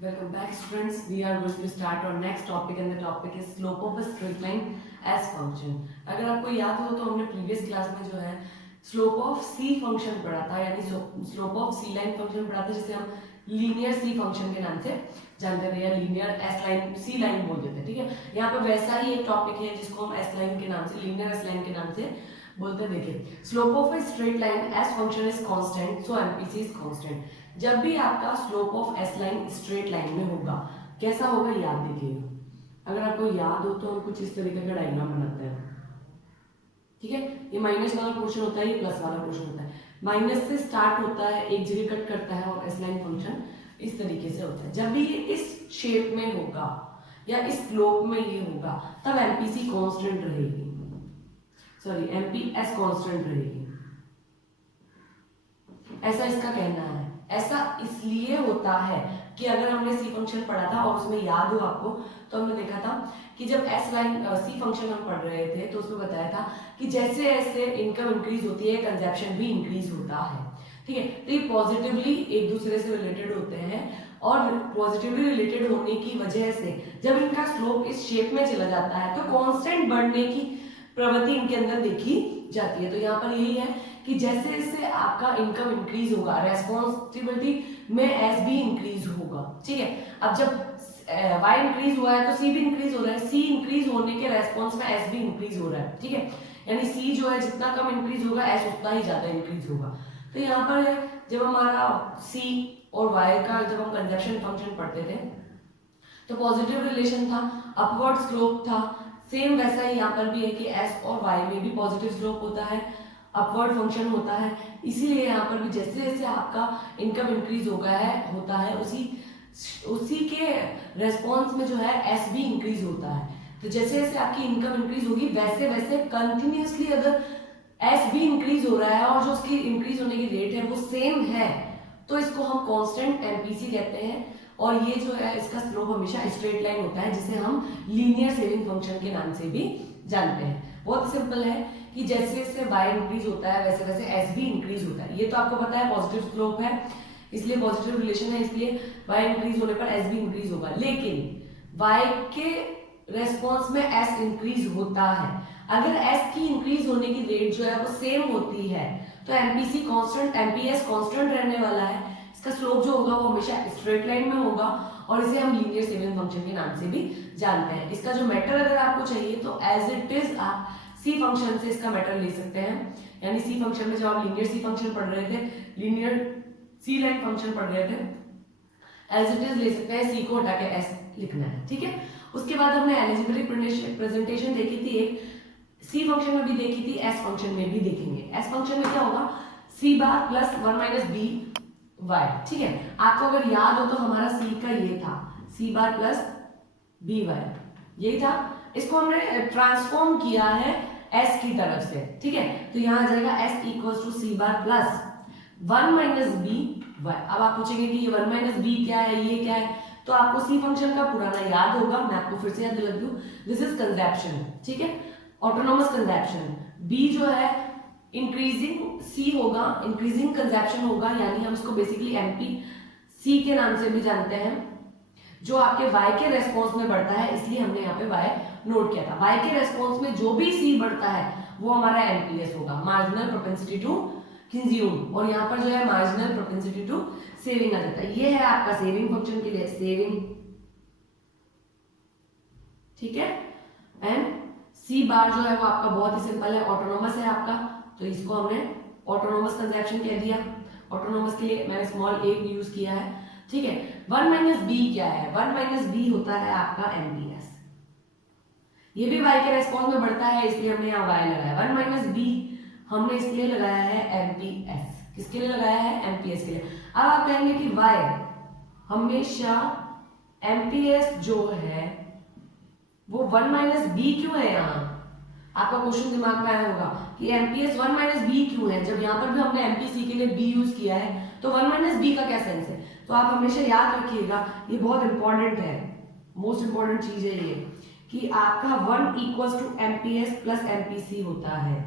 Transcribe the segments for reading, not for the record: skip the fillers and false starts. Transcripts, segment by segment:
Welcome back, students. We are going to start our next topic, and the topic is slope of a straight line as function. अगर आपको याद हो तो हमने previous class में जो है स्लोप ऑफ सी फंक्शन पढ़ा था, यानी slope of C line function पढ़ा था, जिसे हम लीनियर सी फंक्शन के नाम से जानते थे या लीनियर एस लाइन सी लाइन बोलते थे। ठीक है, यहाँ पे वैसा ही एक टॉपिक है जिसको हम एस लाइन के नाम से, लीनियर एस लाइन के नाम से बोलते हैं। देखिए, slope of a straight line S function is constant, so MPC is constant. जब भी आपका slope of S line straight line में होगा, कैसा होगा याद देखिएगा। अगर आपको याद हो तो हम कुछ इस तरीके का डायग्राम बनाते हैं। ठीक है, ये माइनस वाला पोर्शन होता है, ये प्लस वाला पोर्शन होता है। माइनस से स्टार्ट होता है, एक जगह कट करता है, और एस लाइन फंक्शन इस तरीके से होता है। जब भी ये इस शेप में होगा या इस स्लोप में ये होगा, तब एमपीसी कांस्टेंट रहेगी, सॉरी एमपीएस कांस्टेंट रहेगी, ऐसा इसका कहना है। ऐसा इसलिए होता है कि अगर हमने सी फंक्शन पढ़ा था और उसमें याद हो आपको, तो हमने देखा था कि जब एस लाइन सी फंक्शन हम पढ़ रहे थे तो उसमें बताया था कि जैसे जैसे इनकम इंक्रीज होती है, कंजप्शन भी इंक्रीज होता है। ठीक है, तो ये पॉजिटिवली एक दूसरे से रिलेटेड होते हैं, और पॉजिटिवली रिलेटेड होने की वजह से जब इनका स्लोप इस शेप में चला जाता है तो कांस्टेंट बढ़ने की प्रवृत्ति इनके अंदर देखी जाती है। तो यहाँ पर यही है कि जैसे जैसे आपका इनकम इंक्रीज होगा, रेस्पॉन्सिबिलिटी में एस भी इंक्रीज होगा। ठीक है, अब जब y इंक्रीज हुआ है तो सी भी इंक्रीज हो रहा है, सी इंक्रीज होने के रेस्पॉन्स में एस भी इंक्रीज हो रहा है। ठीक है, यानी सी जो है जितना कम इंक्रीज होगा, एस उतना ही ज्यादा इंक्रीज होगा। तो यहाँ पर है, जब हमारा सी और y का जब हम कंजप्शन फंक्शन पढ़ते थे तो पॉजिटिव रिलेशन था, अपवर्ड स्लोप था। सेम वैसा ही यहाँ पर भी है कि एस और वाई में भी पॉजिटिव स्लोप होता है, अपवर्ड फंक्शन होता है। इसीलिए यहाँ पर भी जैसे जैसे आपका इनकम इंक्रीज होता है उसी के रेस्पॉन्स में जो है एस भी इंक्रीज होता है। तो जैसे जैसे आपकी इनकम इंक्रीज होगी, वैसे वैसे कंटिन्यूसली अगर एस भी इंक्रीज हो रहा है और जो उसकी इंक्रीज होने की रेट है वो सेम है, तो इसको हम कांस्टेंट एमपीसी कहते हैं। और ये जो है इसका स्लोप हमेशा स्ट्रेट लाइन होता है, जिसे हम लीनियर सेविंग फंक्शन के नाम से भी जानते हैं। बहुत सिंपल है कि जैसे जैसे y इंक्रीज होता है वैसे वैसे s भी इंक्रीज होता है। ये तो आपको पता है, पॉजिटिव स्लोप है इसलिए पॉजिटिव रिलेशन है, इसलिए y इंक्रीज होने पर s भी इंक्रीज होगा। लेकिन y के रेस्पॉन्स में s इंक्रीज होता है। अगर s की इंक्रीज होने की रेट जो है वो सेम होती है तो एमपीसी कांस्टेंट, एमपीएस कांस्टेंट रहने वाला है। इसका स्लोप जो होगा वो हमेशा स्ट्रेट लाइन में होगा, और इसे हम लीनियर सेविंग फंक्शन के नाम से भी जानते हैं। इसका जो मैटर अगर आपको चाहिए तो एज इट इज आप सी फंक्शन से इसका मैटर ले सकते हैं। यानी सी फंक्शन में जब आप लीनियर सी फंक्शन पढ़ रहे थे, लीनियर सी लाइन फंक्शन पढ़ रहे थे, एज इट इज ले सकते हैं, सी को हटा के एस लिखना है। ठीक है, उसके बाद हमने एलिजिबिलिटी प्रेजेंटेशन देखी थी, एक सी फंक्शन में भी देखी थी, एस फंक्शन में भी देखेंगे। एस फंक्शन में क्या होगा, सी bar plus 1 minus B Y. ठीक है, आपको अगर याद हो तो हमारा सी का ये था, सी बार प्लस बी वाई, यही था। इसको हमने ट्रांसफॉर्म किया है एस की तरफ से। ठीक है, तो यहां आ जाएगा S equals to C bar plus 1 minus B Y. अब आप पूछेंगे कि ये 1 माइनस बी क्या है, ये क्या है, तो आपको सी फंक्शन का पुराना याद होगा, मैं आपको फिर से याद दिला दूं। This is consumption. ठीक है, ऑटोनोमस कंजप्शन। बी जो है इंक्रीजिंग सी होगा, इंक्रीजिंग कंजप्शन होगा, यानी हम इसको बेसिकली एमपी सी के नाम से भी जानते हैं, जो आपके y के रेस्पॉन्स में बढ़ता है, इसलिए हमने यहाँ पे y नोट किया था। y के रेस्पॉन्स में जो भी c बढ़ता है वो हमारा एमपीएस होगा, मार्जिनल प्रोपेंसिटी टू कंज्यूम, और यहाँ पर जो है मार्जिनल प्रोपेंसिटी टू सेविंग आ जाता है। ये है आपका सेविंग फंक्शन के लिए सेविंग। ठीक है, एंड सी बार जो है वो आपका बहुत ही सिंपल है, ऑटोनोमस है आपका, तो इसको हमने ऑटोनोमस कंजप्शन कह दिया। ऑटोनोमस के लिए मैंने स्मॉल a यूज किया है। ठीक है, 1 माइनस बी क्या है, 1 माइनस बी होता है आपका एमपीएस। ये भी y के रेस्पॉन्स में बढ़ता है, इसलिए हमने यहाँ y लगाया। 1 माइनस बी हमने इसलिए लगाया है एमपीएस। किसके लिए लगाया है, एमपीएस के लिए। अब आप कहेंगे कि y हमेशा एमपीएस जो है वो 1 माइनस बी क्यों है। यहाँ आपका क्वेश्चन दिमाग में आया होगा कि एमपीएस 1 माइनस बी क्यों है, जब यहाँ पर भी हमने एमपीसी के लिए बी यूज किया है, तो 1 माइनस बी का क्या सेंस है। तो आप हमेशा याद रखिएगा, ये बहुत इंपॉर्टेंट है, मोस्ट इंपॉर्टेंट चीज है ये, कि आपका 1 equals to MPS plus MPC होता है।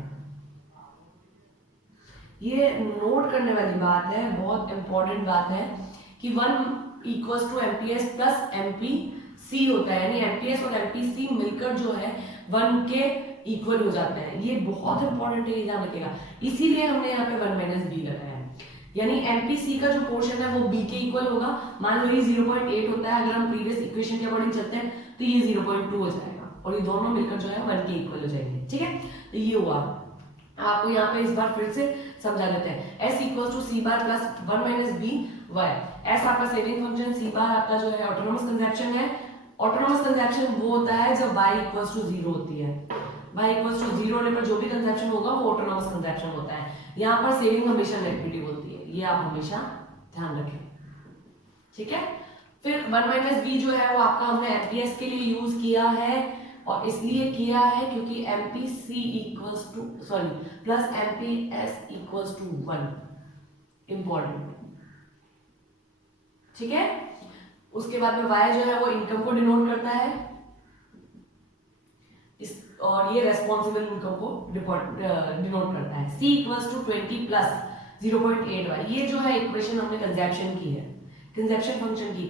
ये नोट करने वाली बात है, बहुत इंपॉर्टेंट बात है कि 1 equals to MPS plus MPC होता है, यानी एमपीएस और एमपीसी मिलकर जो है 1 के इक्वल हो जाते हैं। ये बहुत इंपॉर्टेंट है, ध्यान रखिएगा, इसीलिए हमने यहाँ पे 1 माइनस बी लगाया है। यानी एमपीसी का जो पोर्शन है वो बी के इक्वल होगा। मान लो ये 0.8 होता है, अगर हम प्रीवियस इक्वेशन के अकॉर्डिंग चलते हैं तो ये 0.2 हो जाएगा और ये दोनों मिलकर जो है 1 के इक्वल हो जाएंगे। ठीक है, तो ये हुआ। आपको यहाँ पे इस बार फिर से समझा देते हैं। s equal to C bar plus 1 minus B Y. S आपका सेविंग फंक्शन, सी बार आपका जो है ऑटोनोमस कंजप्शन है। ऑटोनोमस कंजप्शन वो होता है जब y इक्वल टू 0 होती है। y इक्वल टू 0 होने पर जो भी कंजप्शन होगा वो ऑटोनोमस कंजप्शन होता है। यहाँ पर सेविंग हमेशा नेगेटिव होती है, ये आप हमेशा ध्यान रखें। ठीक है, फिर 1 माइनस बी जो है वो आपका हमने एमपीएस के लिए यूज किया है, और इसलिए किया है क्योंकि MPC equals to plus MPS equals to 1, important. ठीक है, उसके बाद में y जो है वो इनकम को डिनोट करता है, और ये रेस्पॉन्सिबल इनकम को डिनोट करता है। c equals to 20 plus 0.8y, ये जो है इक्वेशन हमने कंजप्शन की है, कंजप्शन फंक्शन की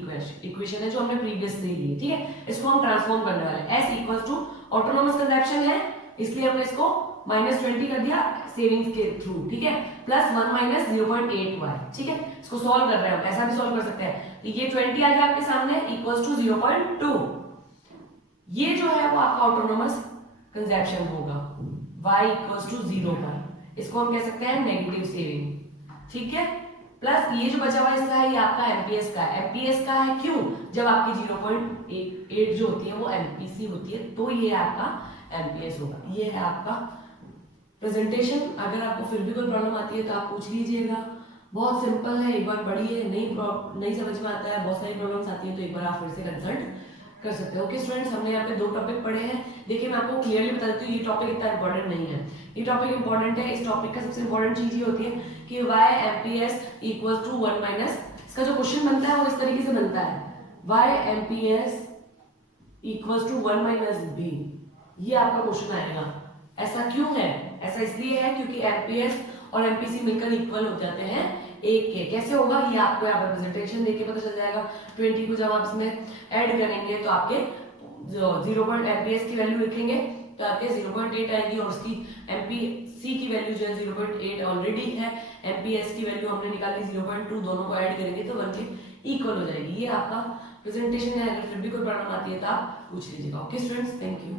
इक्वेशन है जो हमने प्रीवियसली ली है। ठीक है, इसको हम ट्रांसफॉर्म करने वाले हैं। s equals to autonomous consumption है, इसलिए हमने इसको -20 कर दिया सेविंग्स के थ्रू। ठीक है, प्लस 1 माइनस 0.8y। ठीक है, इसको सॉल्व कर रहे हैं हम, ऐसा भी सॉल्व कर सकते हैं। तो ये 20 आ गया आपके सामने, इक्वल्स टू 0.2। ये जो है वो आपका ऑटोनोमस कंजप्शन होगा y इक्वल्स टू 0 पर, इसको हम कह सकते हैं नेगेटिव सेविंग। ठीक है, प्लस ये जो बचा हुआ हिस्सा है ये आपका एमपीएस का है। एमपीएस का है क्यों? जब आपकी 0.8 जो होती है वो एमपीसी होती है, तो ये आपका एमपीएस होगा। ये है आपका प्रेजेंटेशन। अगर आपको फिर भी कोई प्रॉब्लम आती है तो आप पूछ लीजिएगा, बहुत सिंपल है, एक बार पढ़िए, नहीं समझ में आता है, बहुत सारी प्रॉब्लम्स आती है तो एक बार आप फिर से कंसल्ट कर सकते हो। ओके स्टूडेंट्स, हमने यहाँ पे 2 टॉपिक पढ़े हैं। देखिए मैं आपको क्लियरली बता देती हूँ, ये टॉपिक इतना इंपॉर्टेंट नहीं है, ये टॉपिक इंपॉर्टेंट है। इस टॉपिक का सबसे इंपॉर्टेंट चीज ये होती है कि y MPS equal to 1 minus, इसका जो क्वेश्चन बनता है वो इस तरीके से बनता है, y MPS equal to 1 minus b, ये आपका क्वेश्चन आएगा। ऐसा क्यों है? ऐसा इसलिए है क्योंकि एमपीएस और एमपीसी मिलकर इक्वल हो जाते हैं 1 के। कैसे होगा ये आपको यहाँ पर प्रेजेंटेशन देख के पता चल जाएगा। 20 को जब आप इसमें ऐड करेंगे तो आपके 0. एमपीएस की वैल्यू लिखेंगे तो आपके 0.8 आएगी, और उसकी एमपीसी की वैल्यू जो है 0.8 ऑलरेडी है, एमपीएस की वैल्यू हमने निकाली 0.2, दोनों को ऐड करेंगे तो 1 के इक्वल हो जाएगी। ये आपका प्रेजेंटेशन है। अगर फिर भी कोई प्रॉब्लम आती है तो आप पूछ लीजिएगा। Okay students, thank you.